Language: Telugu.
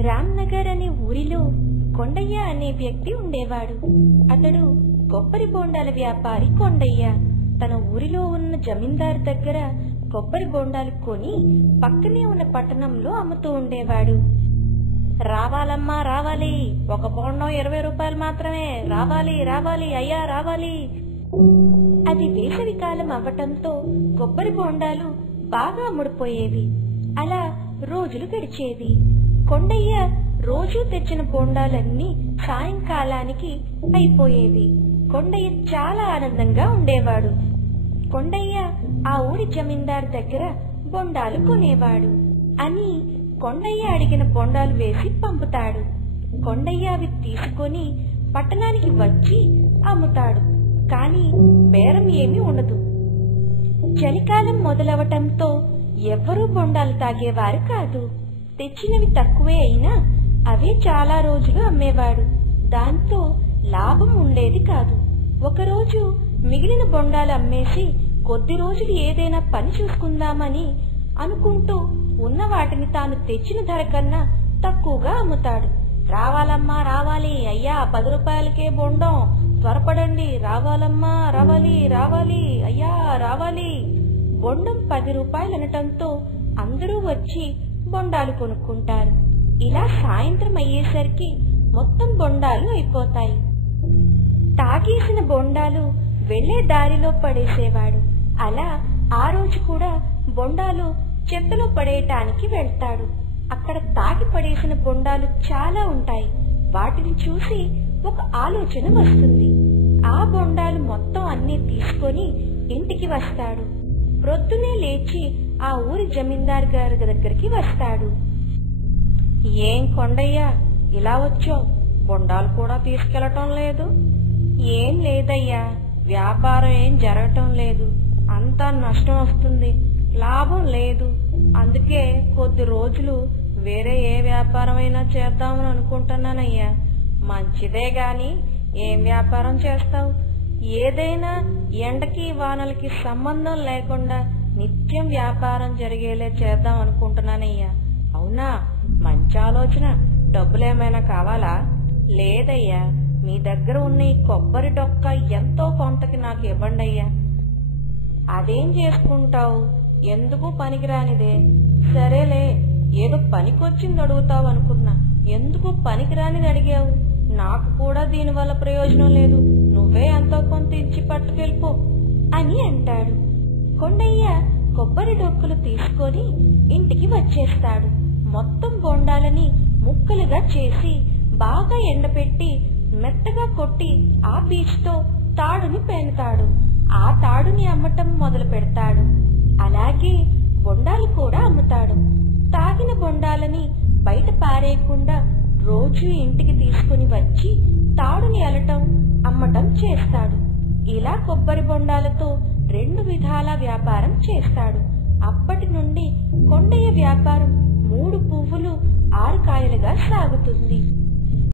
రామ్నగర్ అనే ఊరిలో కొండయ్య అనే వ్యక్తి ఉండేవాడు. అతడు కొబ్బరి బొండాల వ్యాపారి కొండయ్య. తన ఊరిలో ఉన్న జమీందారు దగ్గర కొబ్బరి బొండాలు కొని పక్కనే ఉన్న పట్టణంలో అమ్ముతూ ఉండేవాడు. రావాలమ్మా రావాలి, ఒక బొండం 20 రూపాయలు మాత్రమే, రావాలి రావాలి అయ్యా రావాలి. అది వేసవి కాలం అవ్వటంతో కొబ్బరి బొండాలు బాగా అమ్ముడుపోయేవి. అలా రోజులు గడిచేవి. కొండయ్య రోజూ తెచ్చిన బొండాలన్నీ సాయంకాలానికి అయిపోయేవి. కొండయ్య చాలా ఆనందంగా ఉండేవాడు. కొండయ్య ఆ ఊరి జమీందారు దగ్గర బొండాలు కొనేవాడు. అని కొండయ్య అడిగిన బొండాలు వేసి పంపుతాడు. కొండయ్య అవి తీసుకొని పట్టణానికి వచ్చి అమ్ముతాడు. కాని బేరం ఏమీ ఉండదు. చలికాలం మొదలవటంతో ఎవ్వరూ బొండాలు తాగేవారు కాదు. తెచ్చినవి తక్కువే అయినా అవే చాలా రోజులు అమ్మేవాడు. దాంతో లాభం ఉండేది కాదు. ఒకరోజు మిగిలిన బొండాలు అమ్మేసి కొద్ది రోజులు ఏదైనా పని చూసుకుందామని అనుకుంటూ ఉన్న వాటిని తాను తెచ్చిన ధర కన్నా తక్కువగా అమ్ముతాడు. రావాలమ్మా రావాలి అయ్యా, 10 రూపాయలకే బొండం, త్వరపడండి, రావాలమ్మా రావాలి రావాలి అయ్యా రావాలి. బొండం 10 రూపాయలు అనటంతో అందరూ వచ్చి బొండాలు కొనుక్కుంటారు. ఇలా సాయంత్రం అయ్యేసరికి మొత్తం బొండాలు అయిపోతాయి. తాగేసిన బొండాలు వెళ్లే దారిలో పడేసేవాడు. అలా ఆ రోజు కూడా బొండాలు చెత్తలో పడేయటానికి వెళ్తాడు. అక్కడ తాగి పడేసిన బొండాలు చాలా ఉంటాయి. వాటిని చూసి ఒక ఆలోచన వస్తుంది. ఆ బొండాలు మొత్తం అన్ని తీసుకొని ఇంటికి వస్తాడు. ప్రొద్దునే లేచి ఆ ఊరి జమీందారు గారి దగ్గరికి వస్తాడు. ఏం కొండయ్య ఇలా వచ్చావు? బొండాలు కూడా తీసుకెళ్లటం లేదు? ఏం లేదయ్యా, వ్యాపారం ఏం జరగటం లేదు, అంతా నష్టం వస్తుంది, లాభం లేదు. అందుకే కొద్ది రోజులు వేరే ఏ వ్యాపారం అయినా చేద్దామని అనుకుంటున్నానయ్యా. మంచిదే గాని ఏం వ్యాపారం చేస్తావు? ఏదైనా ఎండకి వానలకి సంబంధం లేకుండా నిత్యం వ్యాపారం జరిగేలా చేద్దాం అనుకుంటున్నానయ్యా. అవునా, మంచి ఆలోచన. డబ్బులేమైనా కావాలా? లేదయ్యా, మీ దగ్గర ఉన్న ఈ కొబ్బరి డొక్క ఎంతో కొంతకి నాకు ఇవ్వండి అయ్యా. అదేం చేసుకుంటావు? ఎందుకు పనికిరానిదే. సరేలే, ఏదో పనికొచ్చింది అడుగుతావు అనుకున్నా. ఎందుకు పనికిరానిది అడిగావు? నాకు కూడా దీనివల్ల ప్రయోజనం లేదు, నువ్వే ఎంతో కొంత ఇచ్చి పట్టుకెళ్ళిపో అని అంటాడు. కొండయ్య కొబ్బరి డొక్కులు తీసుకొని ఇంటికి వచ్చేస్తాడు. మొత్తం బొండాలని ముక్కలుగా చేసి బాగా ఎండపెట్టి మెత్తగా కొట్టి ఆ పీచుతో తాడుని పేనుతాడు. ఆ తాడుని అమ్మటం మొదలు పెడతాడు. అలాగే బొండాలు కూడా అమ్ముతాడు. తాగిన బొండాలని బయట పారేయకుండా రోజు ఇంటికి తీసుకుని వచ్చి తాడుని అలటం అమ్మటం చేస్తాడు. ఇలా కొబ్బరి బొండాలతో 2 విధాల వ్యాపారం చేస్తాడు. అప్పటి నుండి కొండయ్య వ్యాపారం 3 పువ్వులు 6 కాయలుగా సాగుతుంది.